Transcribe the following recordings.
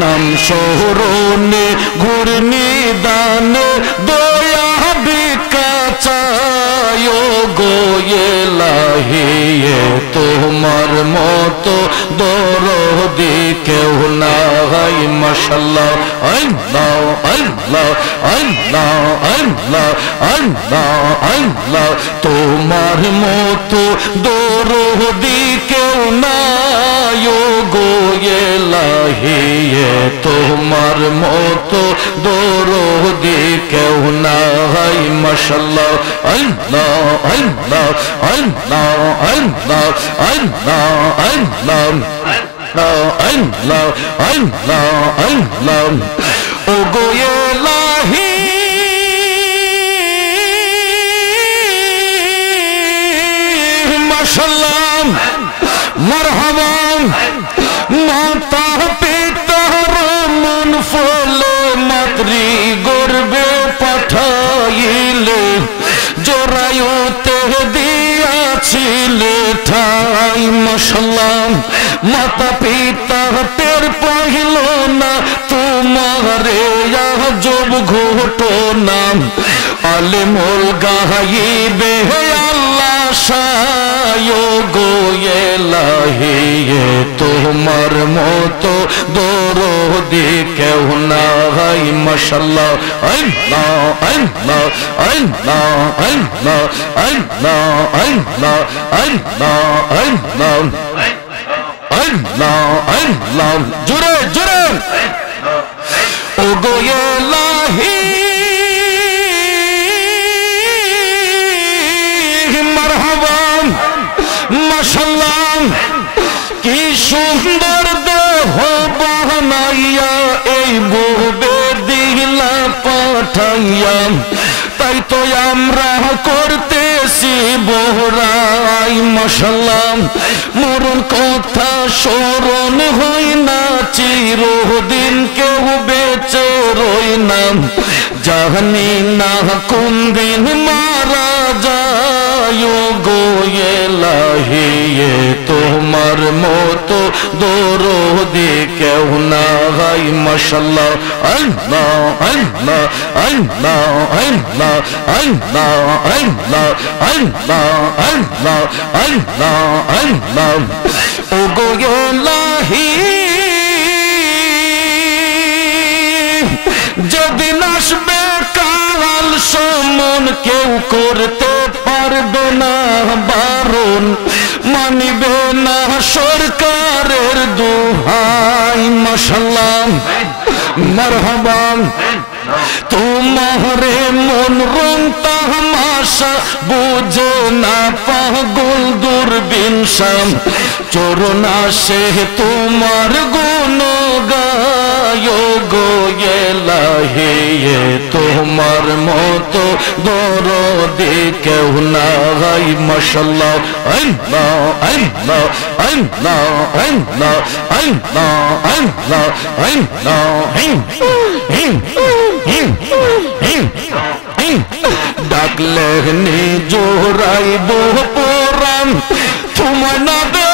নাম শরণে ঘূর্ণি দানে দয়া ভিক্ষা চায় গো ইলাহি তোমার মতো দরদি কেউ নাই মাশাআল্লাহ আল্লাহ আল্লাহ আল্লাহ আল্লাহ আল্লাহ আল্লাহ তোমার মতো দরদি কেউ নাই গো ইলাহি তোমার মতো দরদি কেউ নাই মাশাআল্লাহ আল্লাহ আল্লাহ আল্লাহ আল্লাহ আল্লাহ আল্লাহ আল্লাহ আল্লাহ আল্লাহ ও গো ইলাহি মাশাআল্লাহ মারহাবা মাতা পিতার মন ফলে মাতৃ গর্ভে পাঠাইলে জরায়ুতে দিয়াছিলে ঠাই মাশাআল্লাহ মাতা পিতা টের পাইল না তোমারে আজব ঘটনা আলেমুল গাইবে আল্লাহ শায় গো ইলাহি তোমার মতো দরদি কেউ নাই মাশাআল্লাহ আল্লাহ আল্লাহ আল্লাহ আল্লাহ আল্লাহ আল্লাহ আল্লাহ আল্লাহ আল্লাহ আল্লাহ জোরে জোরে ও গো ইলাহি মারহাবা মাশাআল্লাহ কি সুন্দর দেহ বানাইয়া এই বুবে দিলা পাঠাইয়া তাই তো আমরা করতেছি বহরাই মাশাআল্লাহ মরণ কথা স্মরণ হই না চিরদিন কেউ বেঁচে রই না জানি না কোন দিন মারা যায় গো ইলাহি তোমার মতো দরদি কেউ নাই মাশাআল্লাহ আল্লাহ আল্লাহ আল্লাহ আল্লাহ আল্লাহ আল্লাহ আল্লাহ আল্লাহ আল্লাহ আল্লাহ ও গো ইলাহি যেদিন আসবে কাল সমন কেউ করতে পারবে না বারণ মানিবে না সরকারের দোহাই মাশাআল্লাহ মারহাবা তোমারে মন রং তামাশা বুঝে না পাগল দূরবীন শাম চরণ আসে তোমার গুণ গায় গো ইলাহি তোমার মতো দরদি কেউ নাই মাশাআল্লাহ আল্লাহ আল্লাহ আল্লাহ আল্লাহ আল্লাহ আল্লাহ আল্লাহ ডাকলে নিজরাইব পরাণ তোমার না দে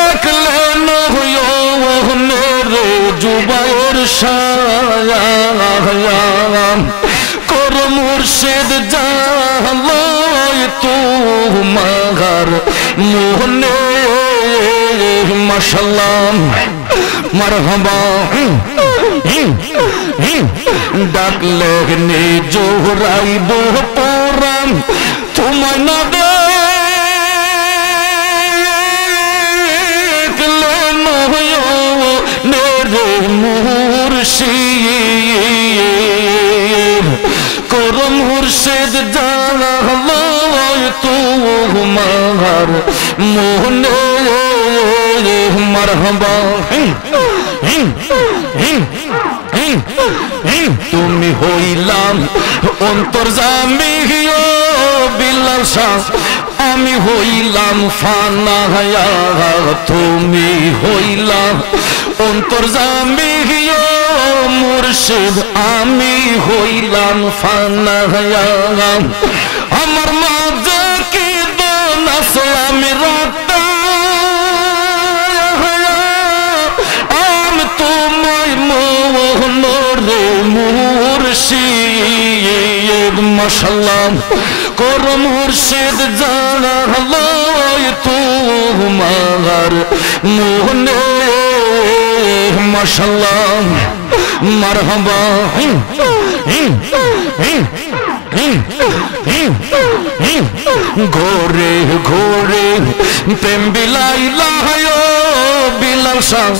একলে নহরে জুবাইর শায়াম কর মুর্শিদ জালয় তোমার মোহনে মাশাআল্লাহ মারহাবা ডাকলে নিজরাইব পরাণ তোমার না দেখলে নহরে মুর্শিদ কর মুর্শিদ জালয় তোমার মোহনে মারহাবা তুমি হইলাম অন্তর্যামী ও বিলাল শাহ আমি হইলাম ফানা তুমি হইলাম অন্তর্যামী ও মুর্শিদ আমি হইলাম ফানা আমার মাঝে কি দোন আছে আমি রাখতা আমি তোমায় মোহনরে মুর্শিদ মাশাআল্লাহ কর মুর্শিদ জানালো তোমার মোহনে মাশাআল্লাহ মারহাবা ঘোরে ঘোরে প্রেম বিলাইলা বিলাল শাহ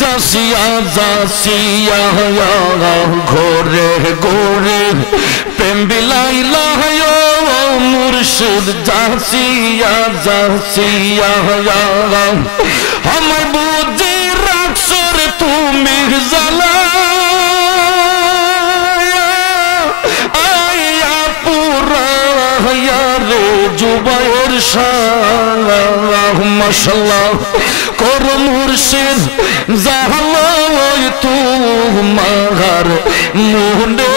জাসিয়া জাসিয়া ঘোরে ঘোরে প্রেম বিলাইলা মুর্শিদ জাসিয়া জাসিয়া আমায় বুঝি রাখছো রে তুমি জ্বালা জুবাইর শাহ মাশাআল্লাহ কর মুর্শিদ জাহালো তোমার মোহনে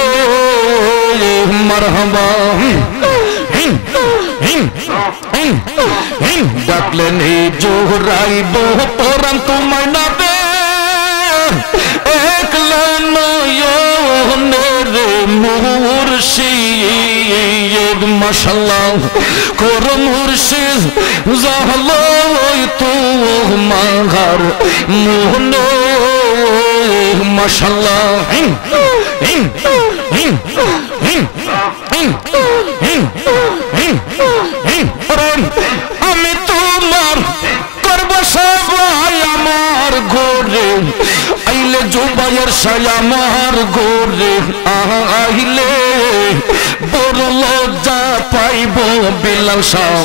মারহাবা ডাকলেন এই জোহরাইব পরাণ তোমায় নাবে একলা নয়নের মুর্শিদ মাশাআল্লাহ কর মুর্শিদ জাহালো তোমার মোহনে মাশাআল্লাহ আমি তোমার করব সবাই আমার ঘরে আইলে জুবাইর শাহ আমার ঘরে আইলে বড় লজ্জা পাইব বিলাল শাহ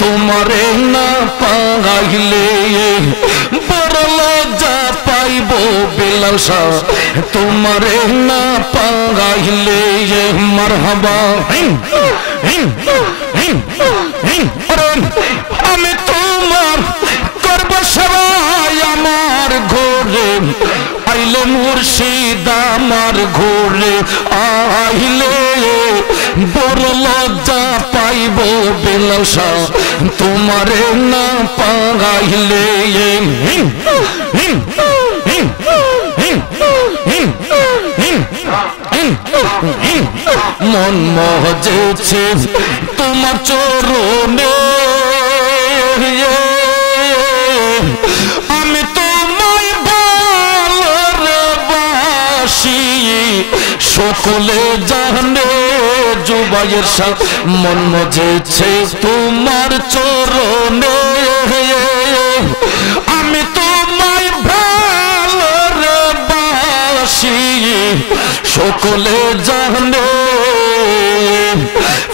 তোমারে না পাইলে বড় লজ্জা পাইব বিলাল শাহ তোমারে না পাইলে মারহাবা আমি তোমার করব সবাই আমার ঘরে আইলে মুর্শিদ আমার ঘরে আইলে বড় লজ্জা পাইব বিলাল শাহ তোমারে না পাইলে মন মজেছে তোমার চরণে আমি তোমায় ভালোবাসি সকলে জানে জুবাইর শাহ মন মজেছে তোমার চরণে আমি তোমায় ভালোবাসি সকলে জানে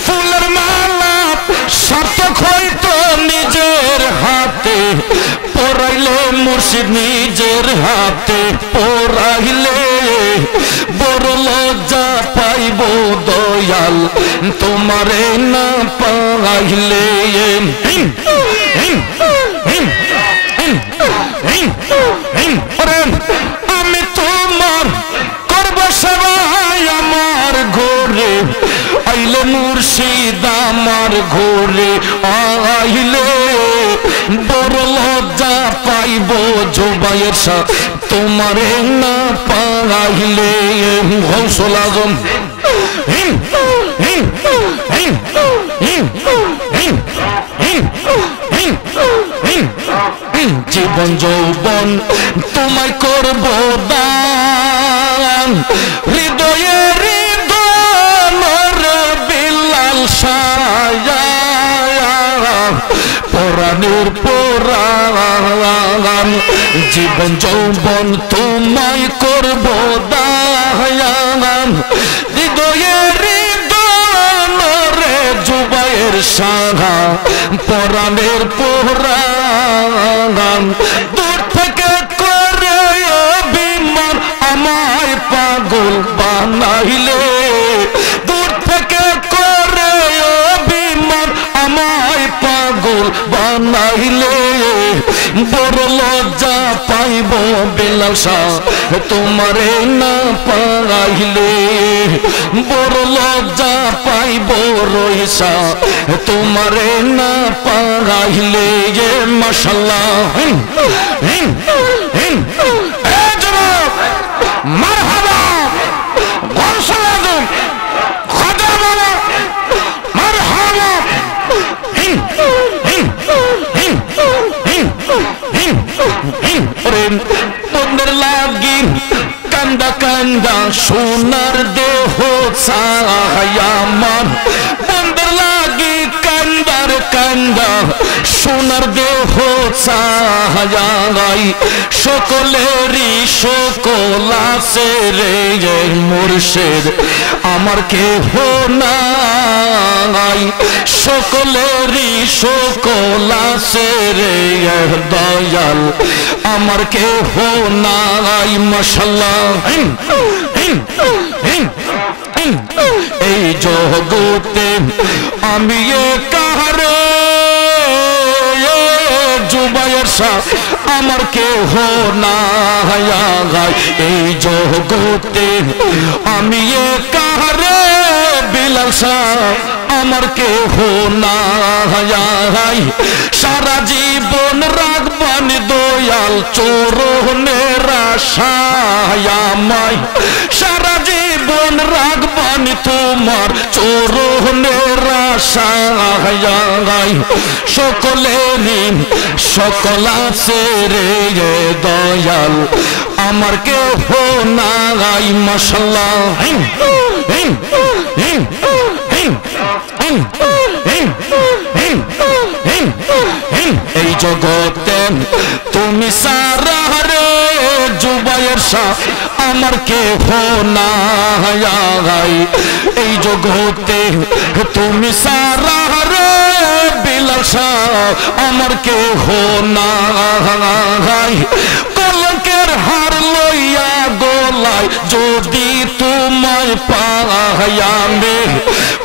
ফুলের মালা সার্থক হয়তো নিজের হাতে পরাইলে মুর্শিদ নিজের হাতে পরাইলে বড় লজ্জা পাইব দয়াল তোমারে না পাইলে আমি তোমার করব সবাই আমার ঘরে আইলে মুর্শিদ আমার ঘরে আইলে বড় লজ্জা পাইব জুবাইর শাহ তোমারে না পাইলে গৌসুল আজম জীবন যৌবন তোমায় করব দান হৃদয়ে হৃদয় বিলাল শাহ পরাণের পরাণ জীবন যৌবন তোমায় করব দান হৃদয়ে হৃদয় জুবাইর শাহ পরাণের পরাণ দূর থেকে করে অভিমান আমায় বড় লজ্জা পাইব বেলাল শাহ তোমারে না পাইলে বড় লজ্জা পাইব রইসা তোমারে না পাইলে মাশাআল্লাহ মারহাবা গৌসুল আজম খাজা বাবা মারহাবা তোদের লাগি কান্দা কান্দা সোনার দেহ ছায়ামান তোদের লাগি কান্দার কান্দা সোনার দেহ ছায়াই সকলেরই সকল আছে রে মুর্শিদ আমার কেহ নাই সকলেরই সকল আছে রে দয়াল আমার কেহ নাই মাশাআল্লাহ এই জগতে আমি কাহারে জুবায়ের শাহ আমার কেহ নাই এই জগতে আমি কাহারে বিলাল শাহ আমার কেহ নাই সারা জীবন রাখবান দয়াল চরণের আশায় আমায় সারা জীবন রাখবান তোমার চরণের আশায় সকলেরই সকল আছে রে দয়াল আমার কেহ নাই মাশাআল্লাহ এই জগতে তুমি সারা রে জুবায়ের শাহ আমার কেহ নাই এই জগতে তুমি সারা রে বিলাল শাহ আমার কেহ নাই কলঙ্কের হার লইয়া গলায় যদি তোমায় পাই আমি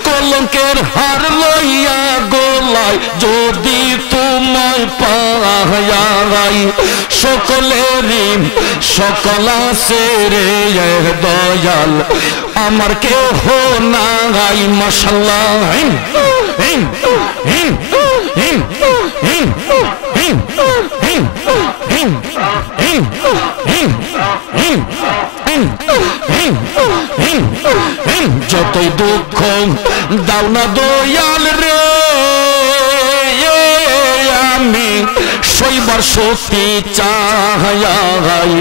কলঙ্কের হার লইয়া গলায় যদি তোমায় পাই সকলেরই সকল আছে রে দয়াল আমার কেহ নাই মাশাআল্লাহ যতই দুঃখ দাও না দয়াল রে আমি সইবার শক্তি চাই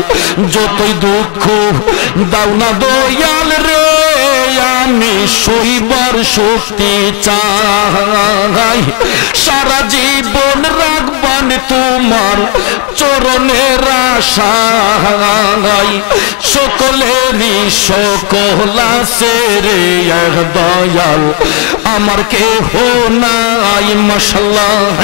যতই দুঃখ দাও না দয়াল রে আমি সইবার শক্তি চাই সারা জীবন রাখবান তোমার চরণের আশায় সকলেরই সকল আছে রে দয়াল আমার কেহ নাই মাশাআল্লাহ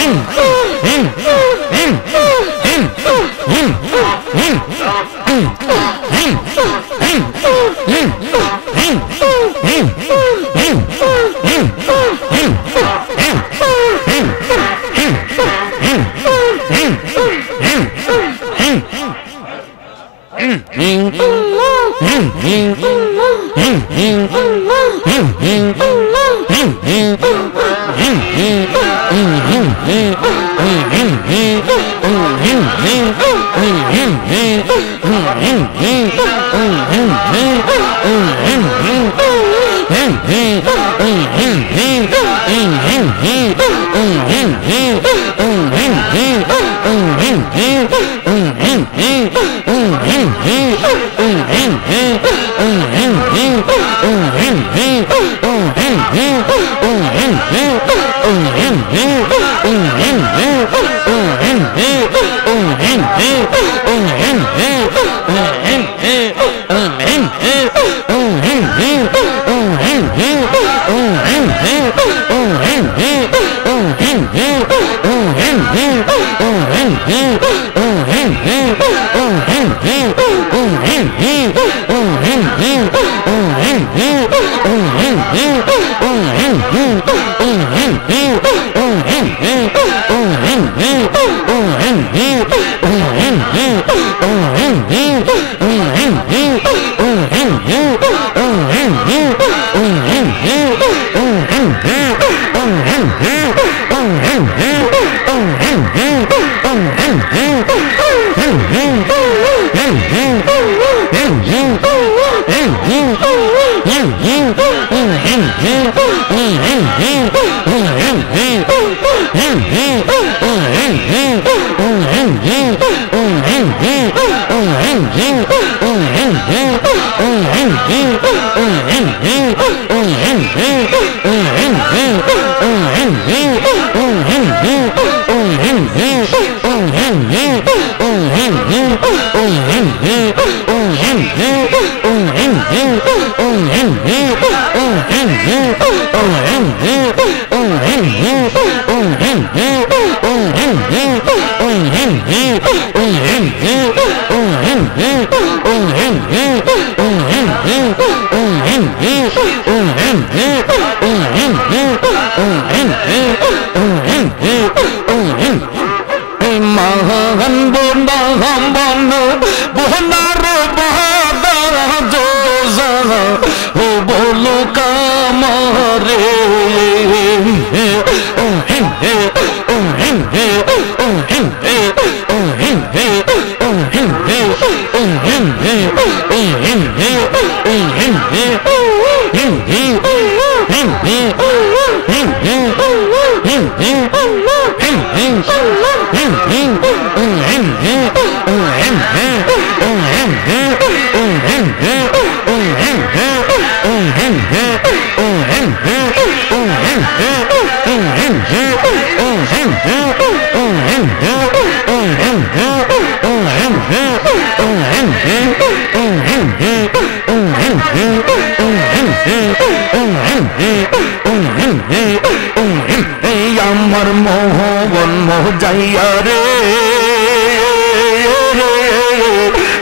আমার মোহন মজাইয়া রে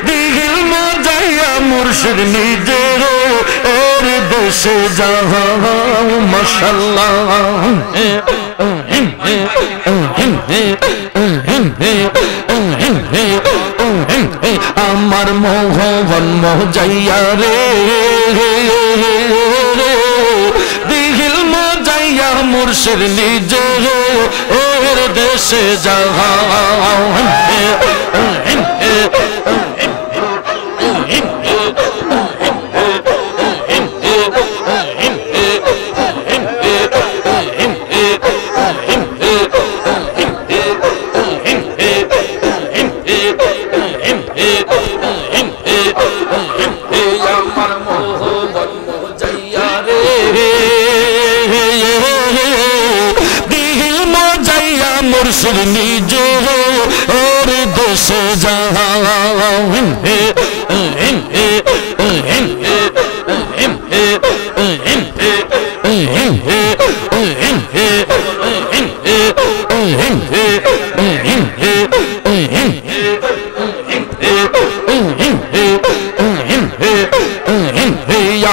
দিল মজাইয়া মুর্শিদ নিজে এর দেশে যাও মাশাআল্লাহ আমার মোহন মজাইয়া রে দিল মজাইয়া মুর্শিদ নিজে এর দেশে যাও মুর্শিদ নিজে ওর দেশে যাও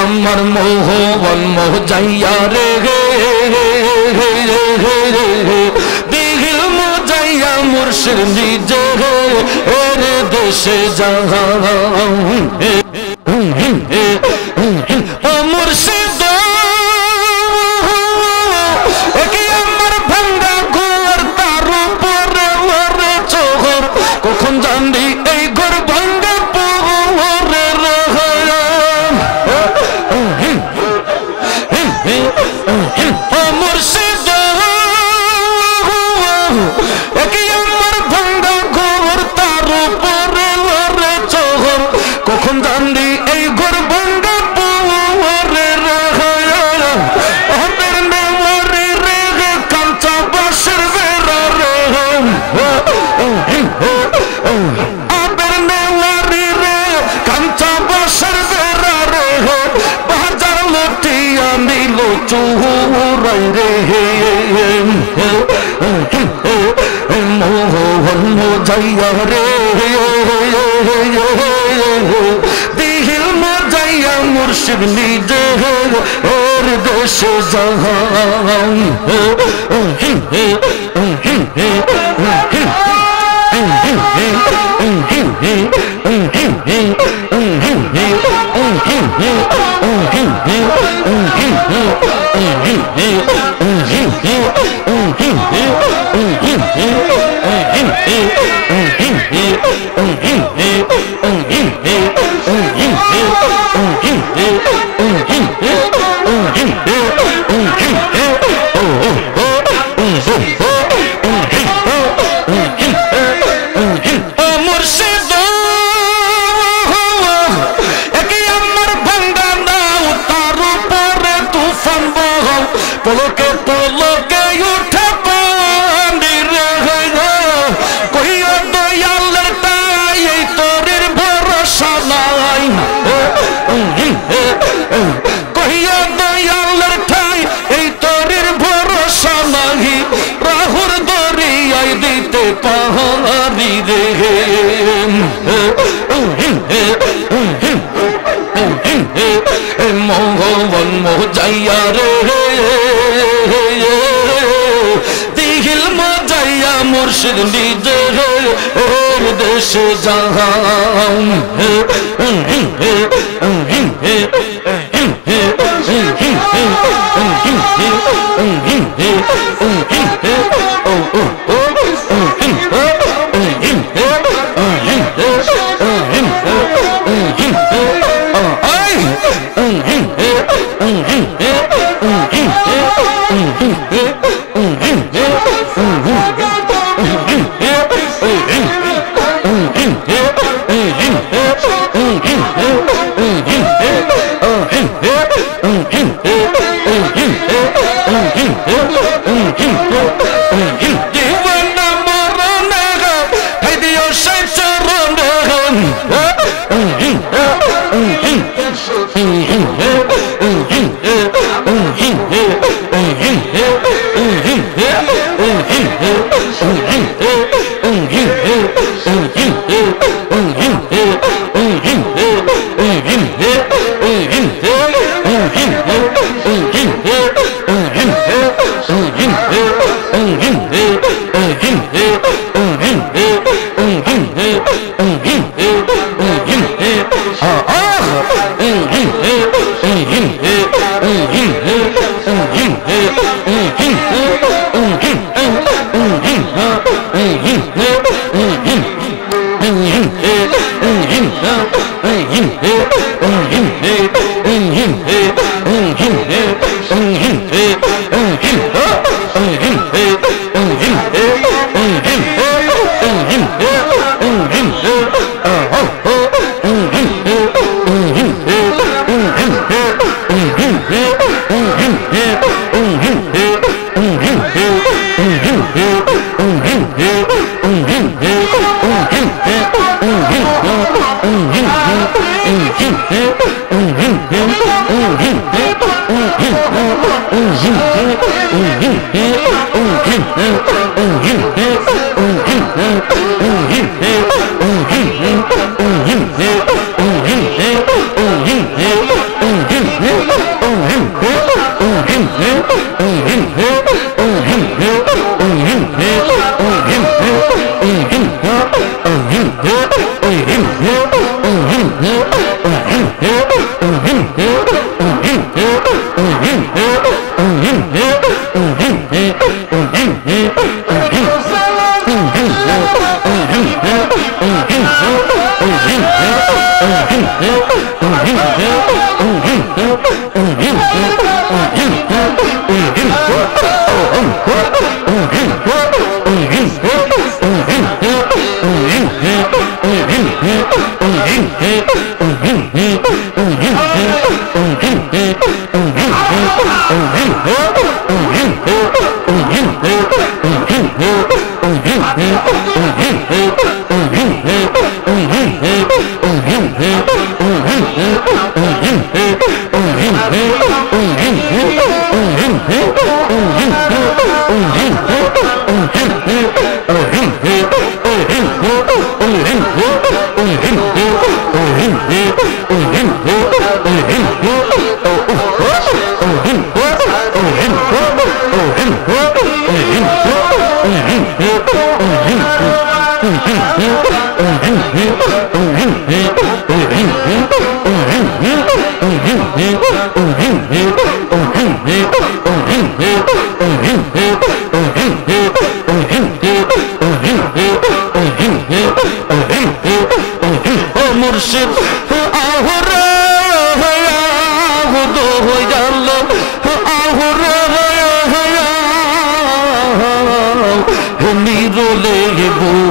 আমার মোহন মজাইয়া রে মুর্শিদ নিজে ওর দেশে যাও মুর্শিদ আমার ভাঙ্গা ঘর তার উপরে ওরে চোখর কখন জানলি এই ঘর ভাঙ্গা পরে মুর্শিদ আমার ভাঙ্গা ঘর তার উপরে ওরে চোখর কখন জানলি এই ঘর ভাঙ্গা পরে হবের নেওয়ারি রে কাঞ্চা বাসের বেড়া রে আবের নেওয়ারি রে কাঞ্চা বাসের বেড়া রে বাজার লটিয়া নিল চুরাই রে মোহন মজাইয়া রে দিল মজাইয়া মুর্শিদ নিজে ওর দেশে যাও মুর্শিদ নিজের দেশে যাও মুর্শিদ আহরে আহুদ হইয়াল আহরে নিরলে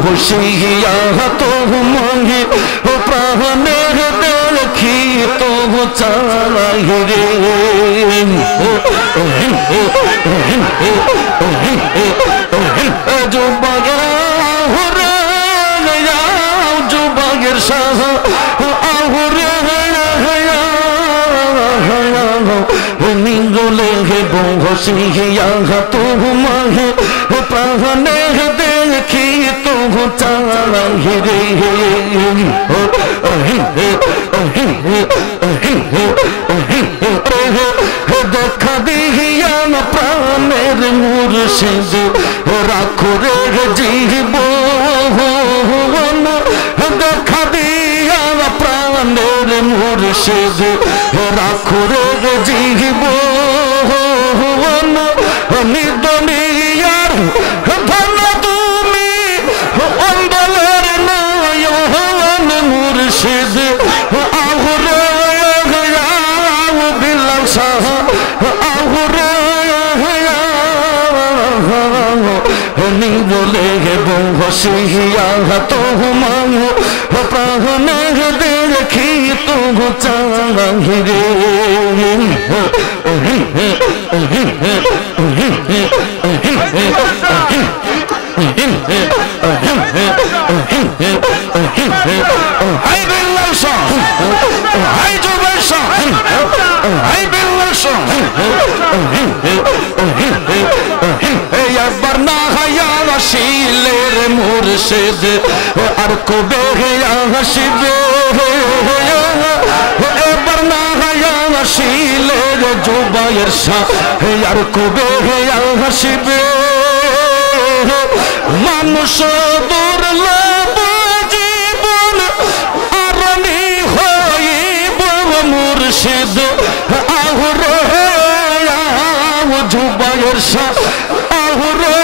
বসিয়া তোমাকে প্রাণে দেখি তো চাই রে যুবকের সাহ আহরে নিরলে বসিয়া তোমাকে প্রাণে দেখি তো চাই রে দেখা দিয়া প্রাণের মুর্শিদ রাখো রে জীবন দেখা দিয়া প্রাণের মুর্শিদ রাখো রে জীবন নিদনিয়ার ধন তুমি অন্দলের নয়ন মুর্শিদ আহরে বিলাল শাহ আহরে নিরলে বসিয়া তোমায় প্রাণে দেখি তো চাই রে hi Bilal Shah hi Zubair Shah hi Bilal Shah একবার না হায়া শিলের মুর্শিদ আর কবে আসিবে এবার না হায়া শিলের জুবাইর শাহ আর কবে আসিবে মানুষ দুর্লভ জীবন আরনি হইব মুর্শিদ আহরে জুবাইর শাহ আহরে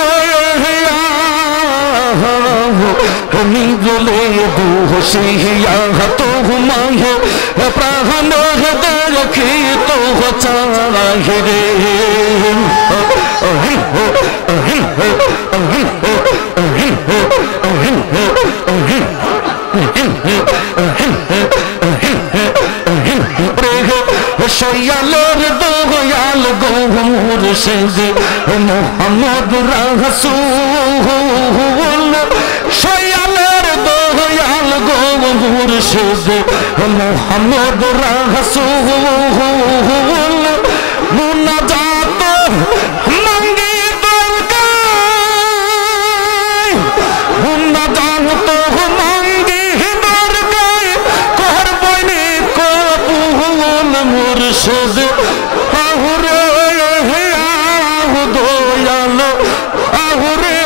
নিরলে বসিয়া তোমায় প্রাণে দেখি তো চাই রে সয়ালের দয়াল গো মুর্শিদ মোহাম্মদ রাসূল সয়ালের দয়াল গো মুর্শিদ মোহাম্মদ রাসূল মুনাজাত মাঙ্গি দরকার মুনাজাত মাঙ্গি দরকার করবনি কবুল মুর্শিদ আহরে দয়াল আহরে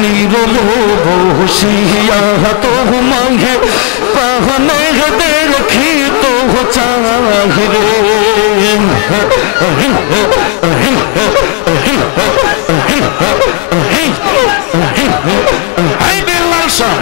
নিরলে বসিয়া তোমাকে প্রাণে দেখি তো চাই রে হাই বিলাল শাহ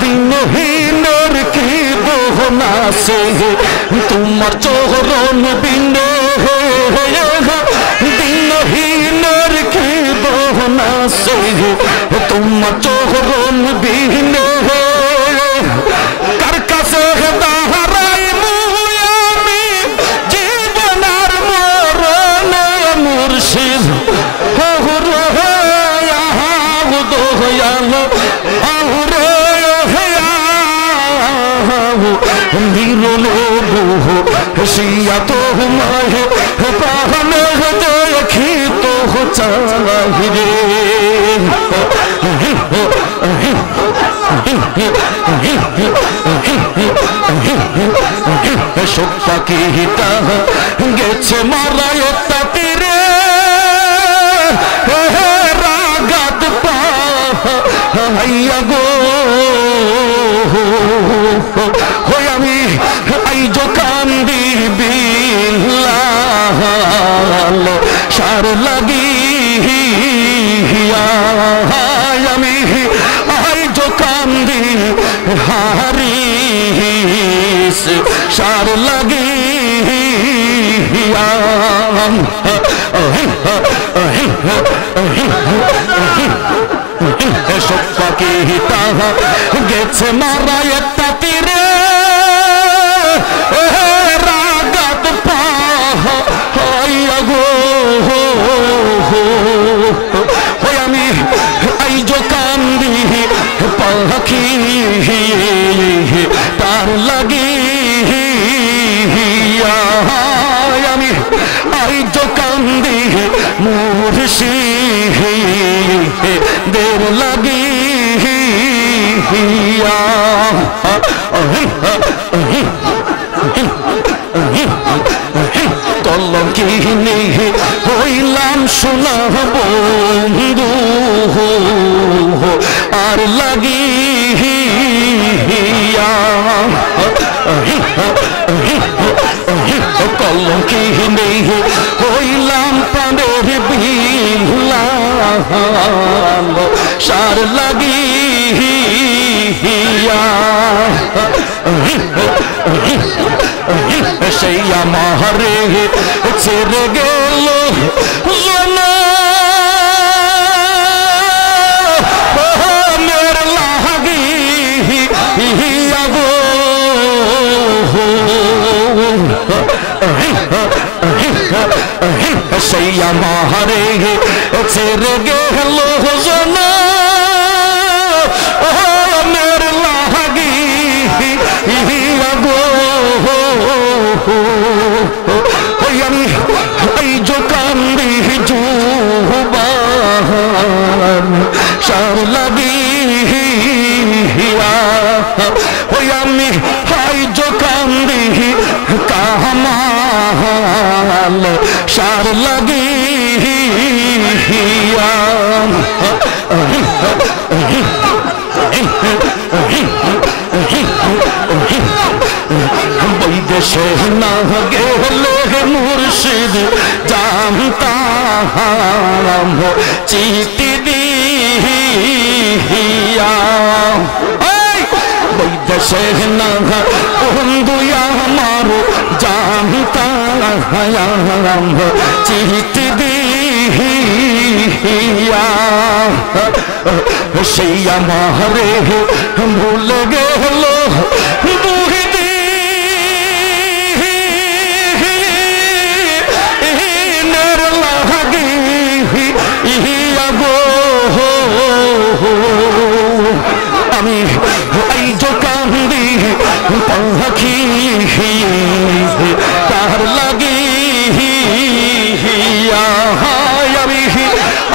দিনহীনের কি দোহনা সে তোমার চরণ বিনে দিনহীনের কি দোহনা সে তোমার চরণ বিনে কার কাছে দাঁড়াই আমি জীবনার মরণ মুর্শিদ দয়াল আহরে নিরলে বসিয়া তোমায় প্রাণে দেখি তো চাই রে শোক পাখিটা গেছে মারা একটা তীরে রাগাত পাইয়া গো হই আমি আইজ কান্দি বিলাল সার লাগিয়া আমি আইজ কান্দি হারিস সার লাগিয়া শোক পাখিটা গেছে মারা একটা তীরে রাগাত পাইয়া গো হই আমি আইজ কান্দি পাখি তার লাগিয়া আমি আইজ কান্দি মুর্শিদের লাগিয়া কলঙ্কিনী হইলাম সোনা বন্ধু আর লাগিয়া কলঙ্কিনী হইলাম প্রাণের বিলাল সার লাগিয়া সেই আমারে ছেড়ে গেল মের লাগিয়া গো সেই আমারে ছেড়ে গেল মের লাগিয়া গো আমি আইজ কান্দি জুবান সার লাগিয়া আমি আইজ কান্দি কামাল সার লাগিয়া বৈদেশে না গেলে মুর্শিদ জানতাম চিঠি দিয়া বৈদেশে না বন্ধু আমার জানতাম চিঠি দিয়া সেই আমারে ভুলে গেল আমি আইজ কান্দি পাখি তার লাগিয়া আমি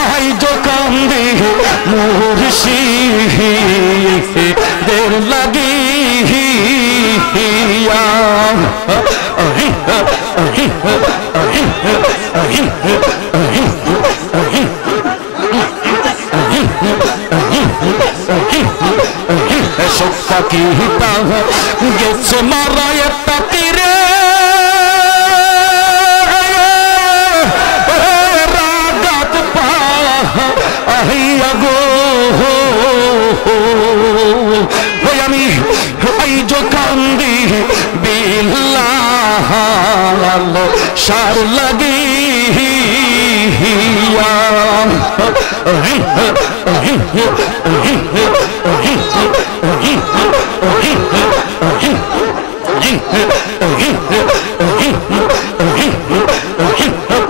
আইজ কান্দি মুর্শিদের লাগিয়া শোক পাখিটা গেছে মারা একটা তীরে রাগাত পাইয়া গো আমি আইজ কান্দি বিলাল সার লাগিয়া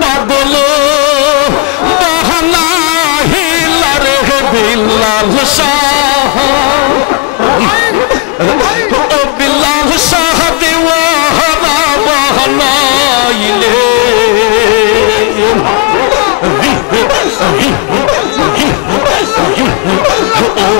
পাগল বাহানা হিলার বিলাল শাহ বিলাল শাহ দেওয়ানা বাহানাইলে ও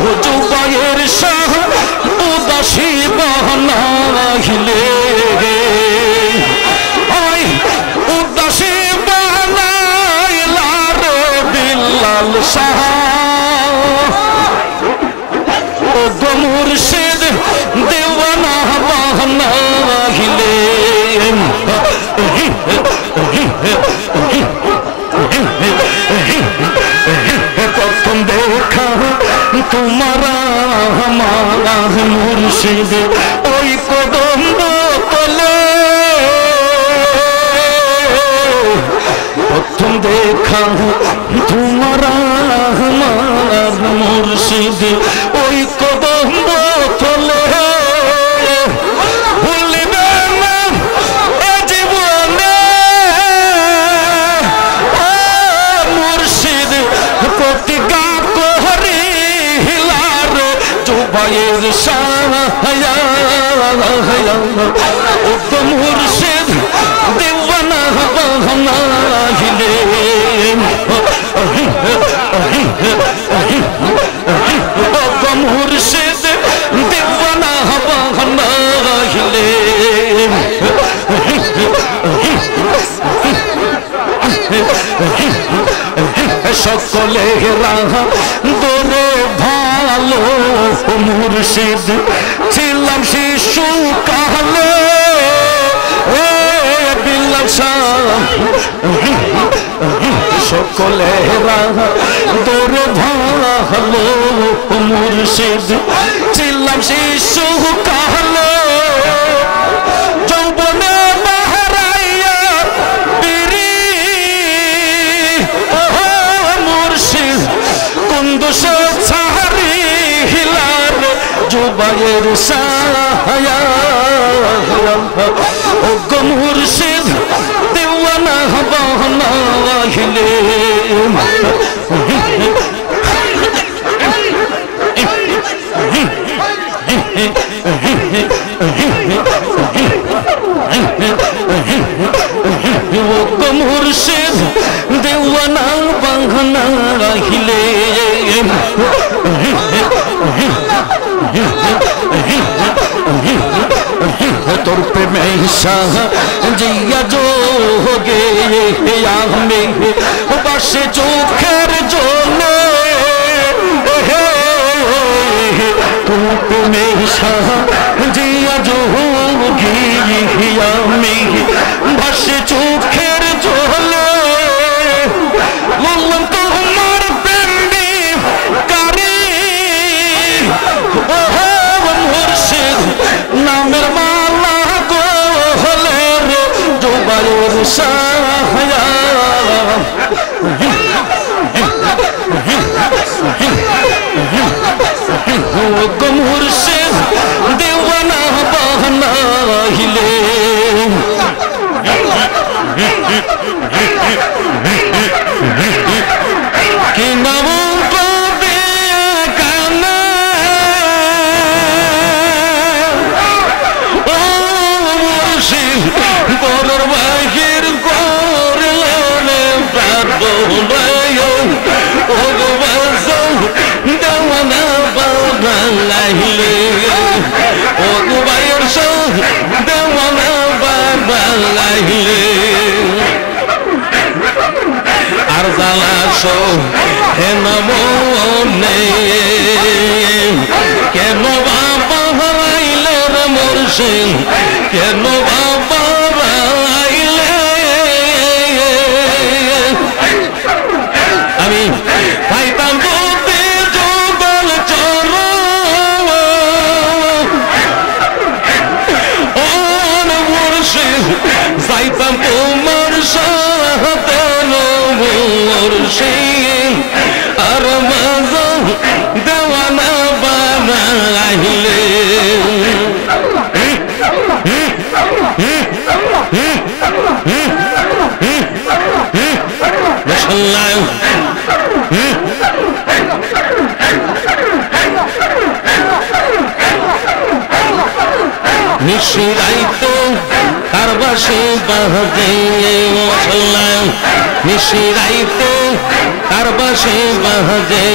মুর্শিদ ওই কদম তলে প্রথম দেখা তোমার আমার মুর্শিদ ওই কদম তলে ভুলিবে না এ জীবনে মুর্শিদ প্রতিজ্ঞা করিলার জুবাইর সায়া মুর্শিদ দেওয়ানা বানাইলে মুর্শিদ দেওয়ানা বানাইলে সকলে দরে ভালো মুর্শিদ ছিলাম শিশু কালে বিলাম সকলে দরে ভালো মুর্শিদ ছিলাম শিশু কালে যৌবনে বাহারাইয়া বিরি মুর্শিদ কুন্দুসে ছাড়ি হিলার জুবাইর সায়া ও গো মুর্শিদ দেওয়ানা বানাইলে ও গো মুর্শিদ দেওয়ানা বানাইলে তোর প্রেমে জিয়া যোগে আমি বাসে চোখের জন্য তোর প্রেমে জিয়া যোগে আমি বাসে চোখের জন্য বললাম তোমার প্রেমে কারি মুর্শিদ নামের মালা গোলের জুবাইর সায়া গো মুর্শিদ দেওয়ানা বানাইলে কি নাম কবে কানা ও মুর্শিদ বড়র বাহির করলে প্রার্থনায় ও গো বাসন দেওয়ানা বানাইলে ও গো বাইর দেওয়ানা বানাইলে আর জ্বালাসো হেন মনে কেন বাবা হারাইলে রে মুর্শিদ কেন বাবা হারাইলে আমি পাইতাম বলতে যুগল চরণ ও মুর্শিদ যাইতাম তোমার সাথে মুর্শিদ আর মাঝে দেওয়ানা বানাইলে মাশাআল্লাহ নিশিরাইতে কারবাসে বাজে মাশাআল্লাহ নিশিরাইতে কারবাসে বাজে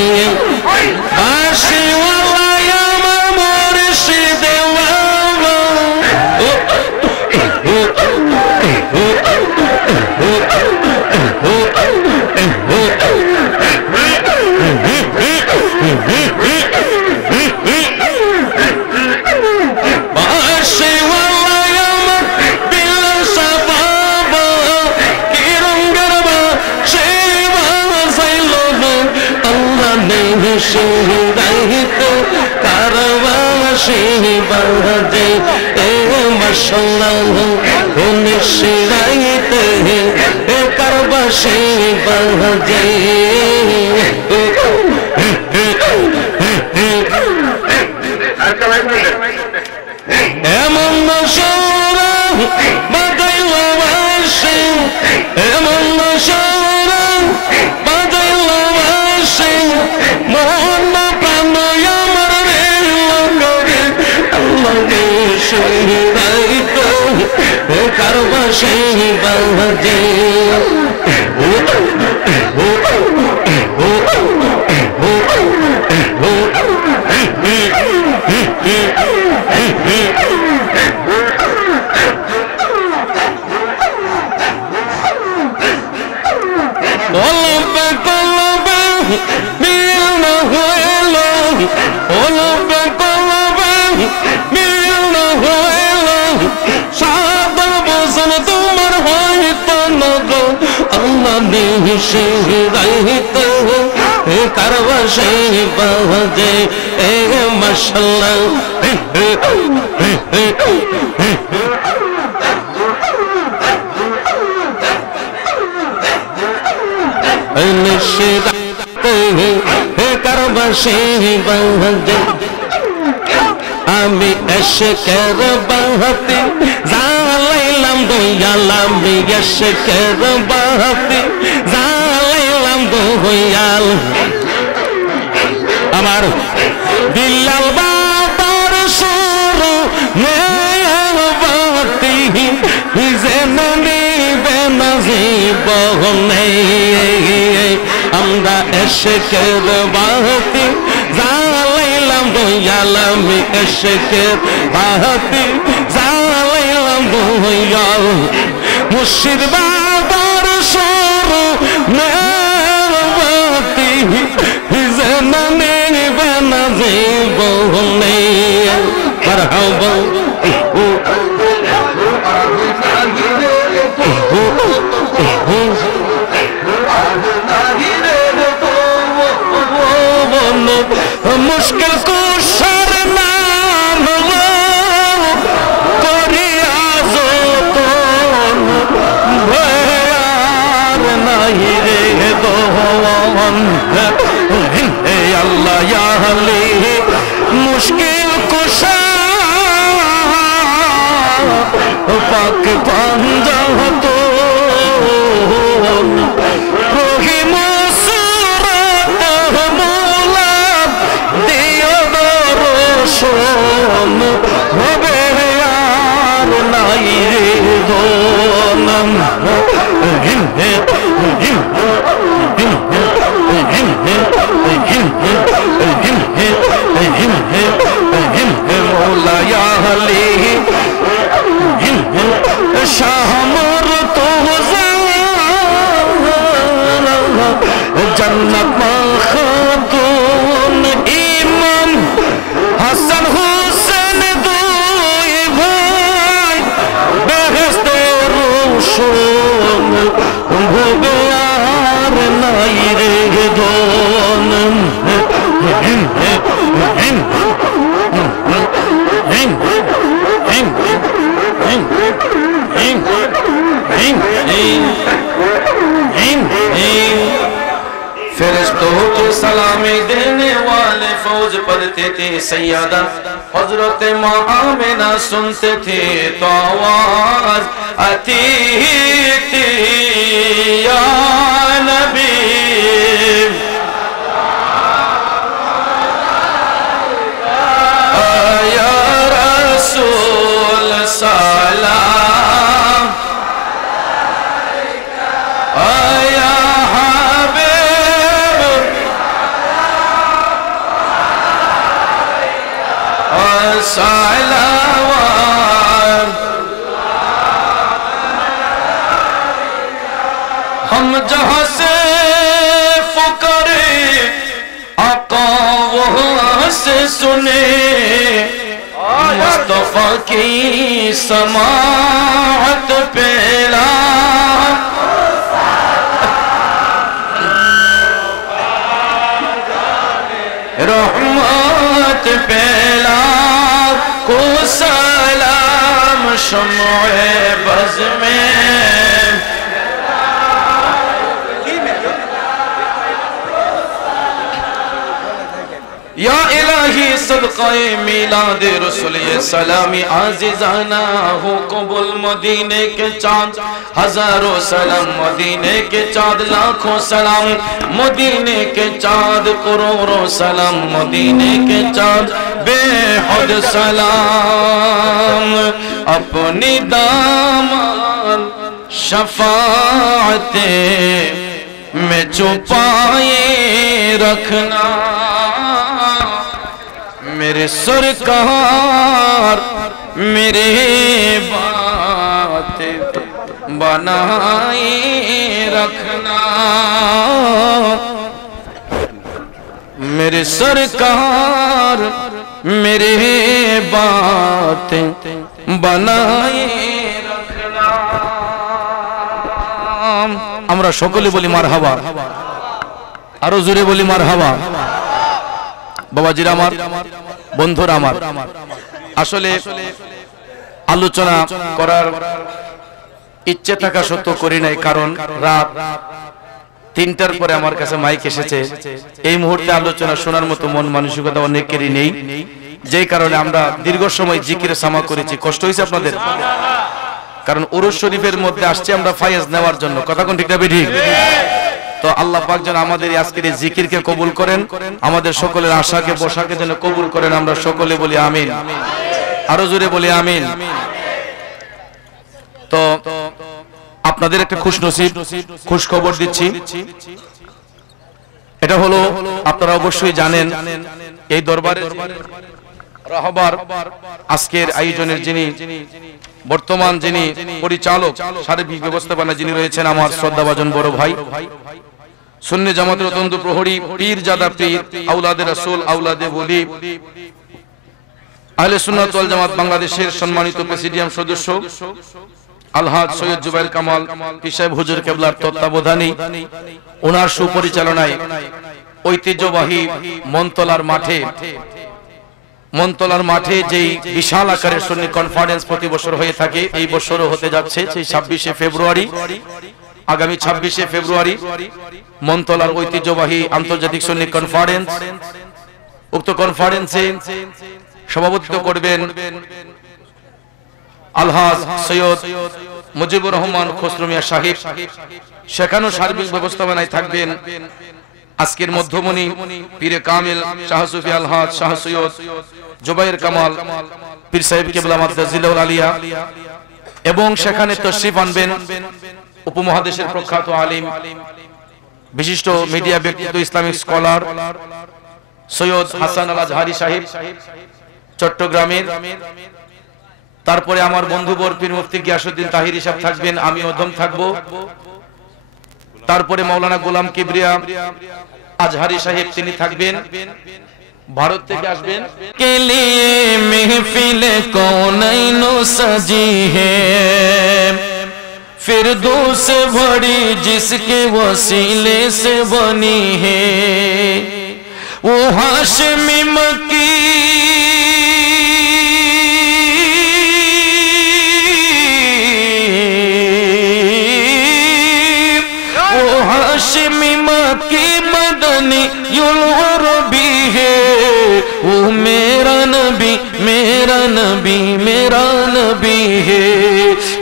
বাঁশিওয়ালা আমার মুর্শিদ شهدت বাজে মশাল্লাহ নিশরাইতে কারবাসে বাজে এমন নশরা বাজাইল বাসে এমন নশরা বাজাইল বাসে মোহন প্রাণ আমার রে লগরে আল্লাহ নিশরাইতে কারবাসে বাজে কারবাসে বাজে মশাল্লাহ কারবাসে বাজে আমি এশকের বাহাতে জালাইলাম দয়াল আমি এশকের বাহাতে জালাইলাম দয়াল আমার দিলাল বাবার সুর নেয়াবাতি জেনে বেনাজিব নেই আমরা এশকের বাহাতে জালাইলাম দয়াল আমি এশকের বাহাতে জালাইলাম দয়াল মুর্শিদ বাবার সুর নেয়াবাতি জেনে বেনাজিব নেই মারহাবা মুশকিল কুশার নাম করিয়া যতন ভয়ার নাই রে দহন হে আল্লাহ ইয়া আলী মুশকিল কুশার পাক পাঞ্জাত রহিম সুরাত মোলাদ দিও দর্শন হবে আর নাই রে দোনম مولا یا علی شامر تو جنت خاتون امام حسن حسین دوئی بھائی بہشت روشن بھوگیار نائی رے دونم فرشتوں کو سلامی دینے والے فوج پڑھتے تھے سیدہ حضرت آمنہ سنتے تھے تو آواز آتی تھی یا نبی یا رسول سلام یا حبیب صلوات ہم جہاں سے فکرے آقا وہاں سے سنے مصطفیٰ کی سماعت پیلا رحمت پیلا کو سلام شمع بز میں یا الہی صدقہ میلاد رسول یہ سلامی عزیزانہ ہو قبول مدینے کے چاند ہزاروں سلام مدینے کے چاند لاکھوں سلام مدینے کے چاند کروڑوں سلام مدینے کے چاند بے حد سلام اپنی دامان شفاعتیں میں چھپائے رکھنا میرے سرکار میرے بات بنائے رکھنا میرے سرکار میرے بات بنائے رکھنا আমরা সকলে বলি মারহাবা আরো জোরে বলি মারহাবা বাবাজিরা আমার বন্ধুরা আমার আসলে আলোচনা করার ইচ্ছে থাকা সত্ত্বেও করি নাই কারণ রাত ৩টার পরে আমার কাছে মাইক এসেছে এই মুহূর্তে আলোচনা শোনার মতো মন মানসিকতা অনেকেরই নেই যেই কারণে আমরা দীর্ঘ সময় জিকির সামা করেছি কষ্ট হয়েছে আপনাদের কারণ উরুস শরীফের মধ্যে আসছে আমরা ফায়েজ নেওয়ার জন্য কথা কোন ঠিক না ঠিক তো আল্লাহ পাক যেন আমাদের আজকের এই জিকিরকে কবুল করেন আমাদের সকলের আশাকে বসাকে যেন কবুল করেন আমরা সকলে বলি আমিন আরো জোরে বলি আমিন তো আপনাদের একটা খুশনসিব খুশ খবর দিচ্ছি এটা হলো আপনারা অবশ্যই জানেন এই দরবারে রাহবার আজকের আয়োজনের যিনি বর্তমান যিনি পরিচালক সার্বিক ব্যবস্থাপনা যিনি রয়েছেন আমার শ্রদ্ধাভাজন বড় ভাই সুন্নি জামাতের অত্যন্ত প্রহরী পীরজাদা পীর আওলাদে রাসূল আওলাদে ওলি আহলে সুন্নাত ওয়াল জামাত বাংলাদেশের সম্মানিত প্রেসিডিয়াম সদস্য আলহাজ সৈয়দ জুবাইর কামাল পীর সাহেব হুজুর কেবলার তত্ত্বাবধানে ওনার সুপরিচালনায় ঐতিহ্যবাহী মনতলার মাঠে যেই বিশাল আকারের সুন্নি কনফারেন্স প্রতি বছর হয়ে থাকে এই বছরও হতে যাচ্ছে সেই ২৬শে ফেব্রুয়ারি আগামী ২৬শে ফেব্রুয়ারি মনতলার ঐতিহ্যবাহী আন্তর্জাতিক সুন্নি কনফারেন্স উক্ত কনফারেন্সে সভাপতিত্ব করবেন আলহাজ সৈয়দ মুজিবুর রহমান খসরু মিয়া সাহেব সেখানেও সার্বিক ব্যবস্থাপনায় থাকবেন আজকের মধ্যমণি পীরে কামিল শাহ সুফি আলহাজ শাহ সৈয়দ জুবাইর কামাল পীর সাহেব কিবলা মাদ্দাজিলাউল আলিয়া এবং সেখানে তশরিফ আনবেন উপমহাদেশের প্রখ্যাত আলিম বিশিষ্ট মিডিয়া ব্যক্তিত্ব ইসলামিক স্কলার সৈয়দ হাসান আল আজহারি সাহেব চট্টগ্রামের তারপরে আমার বন্ধুবর পীর মুফতি গিয়াসউদ্দিন তাহিরি সাহেব থাকবেন আমি অধম থাকব তারপরে মাওলানা গোলাম কিবরিয়া আজহারি সাহেব তিনি থাকবেন ভারত থেকে আসবেন কে লিয়ে महफिल कौनैन सजी है फिरदौस बड़ी जिसके वसीले से बनी है वो हाशिमी मक्की हाशिमी मक्की मदनी युल रबी है वो मेरा नबी मेरा नबी मेरा नबी है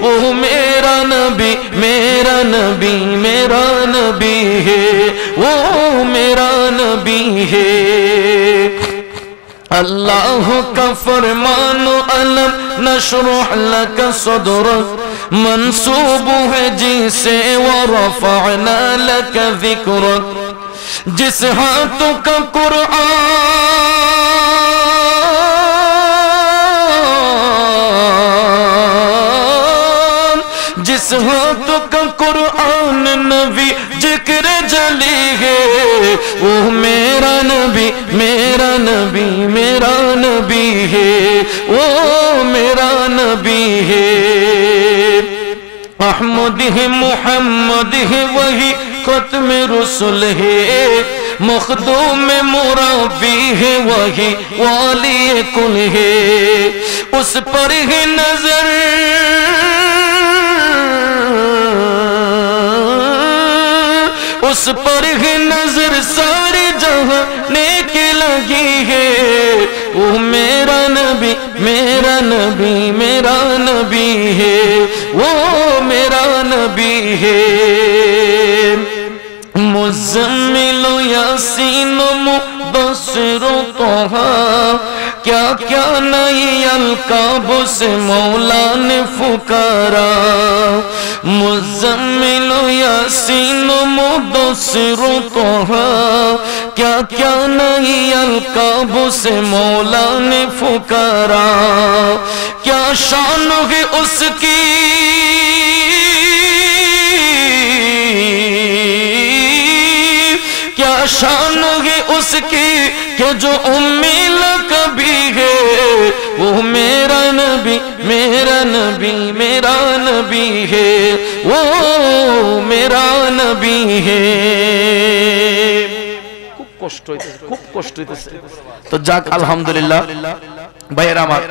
वो मेरा नबी मेरा नबी मेरा नबी है वो मेरा नबी है अल्लाह का फरमानो अलम नशरुह लक सदरक मंसूब है जिसे वरफअना लक ज़िक्रक जिस हाथों का कुरआन जिस हाथों का कुरआन नबी जिक्र जली है वो मेरा नबी मेरा नबी मेरा नबी है वो मेरा नबी है अहमद है मुहम्मद है वही खत्म रसूल है مخدوم مربی ہے وہی والی کل ہے اس پر ہی نظر اس پر ہی نظر سارے جہاں کی لگی ہے وہ میرا نبی میرا نبی میرا نبی ہے وہ میرا نبی ہے مزمل و یاسین و مدثر و طہا کیا کیا نئی القاب سے مولا نے پکارا مزمل و یاسین و مدثر و طہا کیا کیا نئی القاب سے مولا نے پکارا کیا شان ہے اس کی کیا شان ہے اس کی کہ جو امی لقبی ہے وہ میرا نبی میرا نبی میرا نبی ہے وہ میرا نبی ہے খুব কষ্ট হইতেছে তো যাক আলহামদুলিল্লাহ ভাইয়েরা আমার